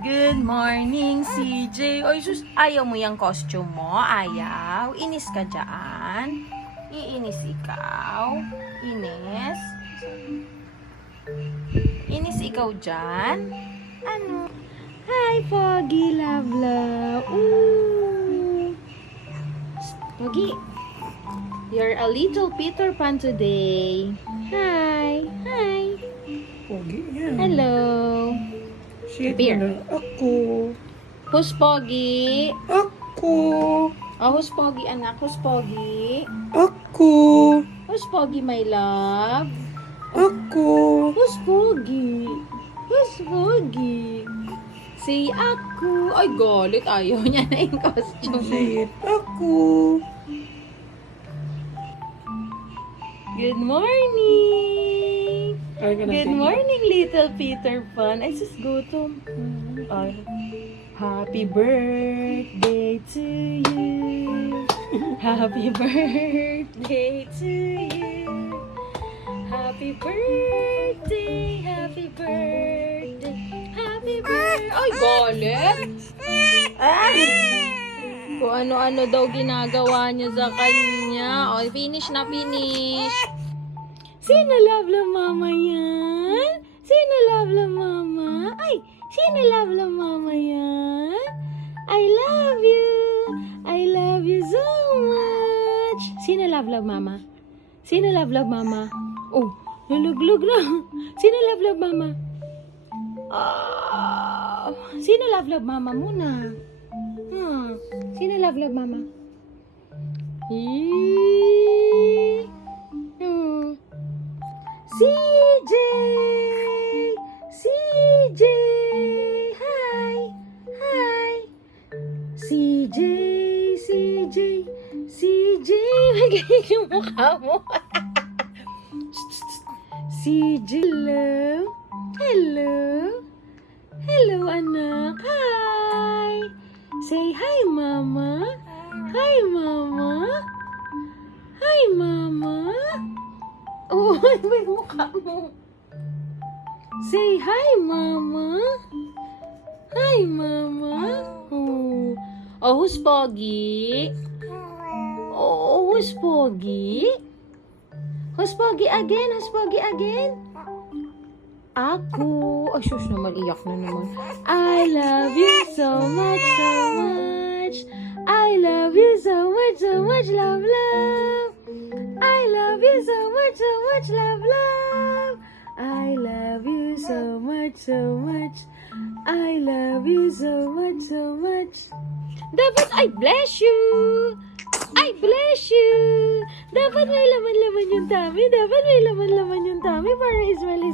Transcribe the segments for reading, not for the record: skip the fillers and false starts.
Good morning, CJ. Oy, sus, ayaw mo yung costume mo? Ayaw? Inis ka dyan? Iinis ikaw? Inis? Inis ikaw dyan? Ano? Hi, Foggy, love, love. Ooh. Foggy, you're a little Peter Pan today. Hi. Hi. Pogi yan. Hello. Shit Beer. mo na. Ako. Who's Foggy? Ako. Oh, who's Foggy, anak? Who's Foggy? Ako. Who's Foggy, my love? Ako. Who's Foggy? Who's Foggy? Say ako. Ay, galit. Ayaw niya na yung costume. Say it. Ako. Good morning. Ay, ka Good natin. morning, little Peter Pan. Ay, sus, gutom. Ay. Happy birthday to you. Happy birthday to you. Happy birthday, happy birthday, happy birthday. Ay, galit. Ay. Kung ano-ano daw ginagawa niya sa kanya. O, finish na, finish. Sino love mama yan? Sino love mama? Ay, sino love mama yan? I love you. I love you so much. Sino love mama? Sino love mama? Oh, luluglog na. Sino love mama? Ah, sino love mama muna? Sino love mama? CJ! CJ! Hi! Hi! CJ! CJ! CJ! Magaling yung mukha mo. CJ! Hello? Hello? Hello, anak. Hi! Say hi, mama. Hi, mama. Hi, mama. Oh, may mukha mo. Say hi, mama. Hi, mama. Oh, oh, who's Foggy? Oh, who's Foggy? Who's Foggy again? Who's Foggy again? Ako. Ay, sus naman, iyak na naman. I love you so much, so much. I love you so much, so much, love, love. I love you so much, so much, love, love. I love you so much, so much. I love you so much, so much. Dapat I bless you. I bless you. Dapat may laman-laman yung tummy. Dapat may laman-laman yung tummy para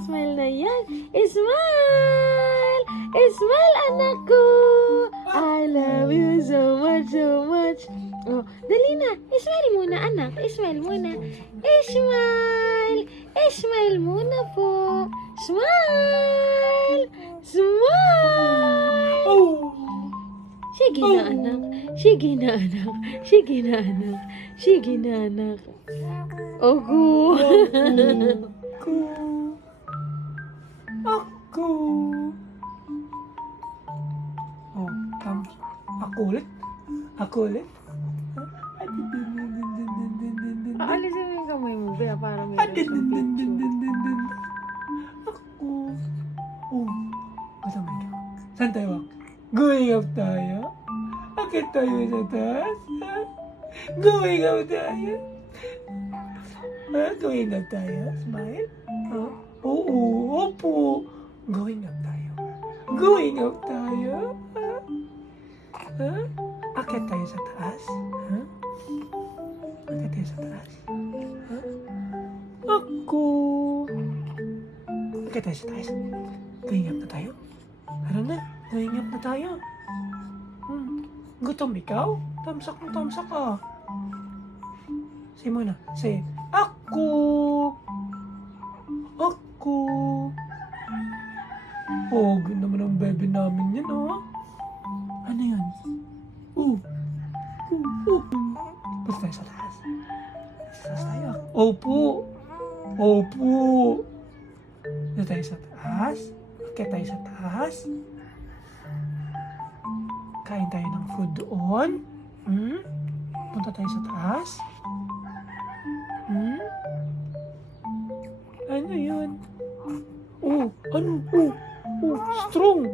smile na yan. Smile! Smile, anak ko! I love you so much, so much. Oh, dali na. Smile muna, anak. Smile muna. Smile! Smile muna po. Smile! Smile! Oh. Sige na, anak. Sige na, anak. Sige na, anak. Sige na, anak. Ogo. Ako. Ako. Oh, ako ulit. Ako ulit. Aalisin mo yung kamay mo, Bea, para may Ako. Oh. Kasama ito. Saan tayo? Going up tayo? Akit tayo sa taas? Going up tayo? Going up tayo? Smile? Oo, opo. Going up tayo. Going up tayo? Akit tayo sa taas? Akit tayo sa taas? Ako. Akit tayo sa taas? Going up na tayo? Tara na, going up na tayo. Gutom ikaw? Tamsak mo, tamsak ka. Say mo na, say, ako! Ako! Oh, ganda naman ang bebe namin yan, oh. Ano yan? Basta tayo sa taas. Sa taas tayo. Opo! Opo! Dito tayo sa taas. Akit tayo sa taas. Kain tayo ng food doon. Punta tayo sa taas. Ano yun? Oh, ano? Oh, strong.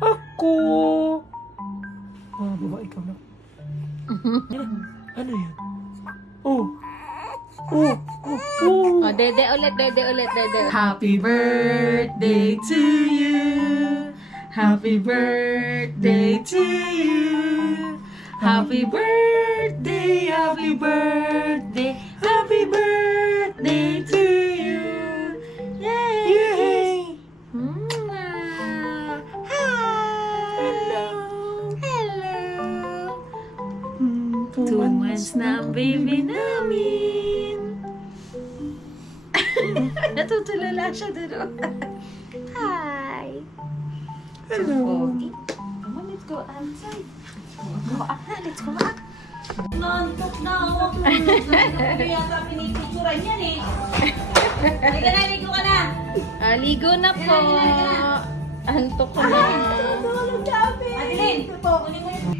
Ako. Baba, ikaw na. Ano yan? Oh, dede ulit. Happy birthday to you. Happy birthday to you. Happy birthday, happy birthday, happy birthday to you. Yay! Hello. 2 months na ang baby namin. Natutulala siya doon. Hi. Hello. Come on, let's go outside. Let's go out. Nantok na ako. Ano yata pinipicturan yan eh. Halika na, ligo ka na. Ligo na po. Antok ko na. Adeline, kunin mo yung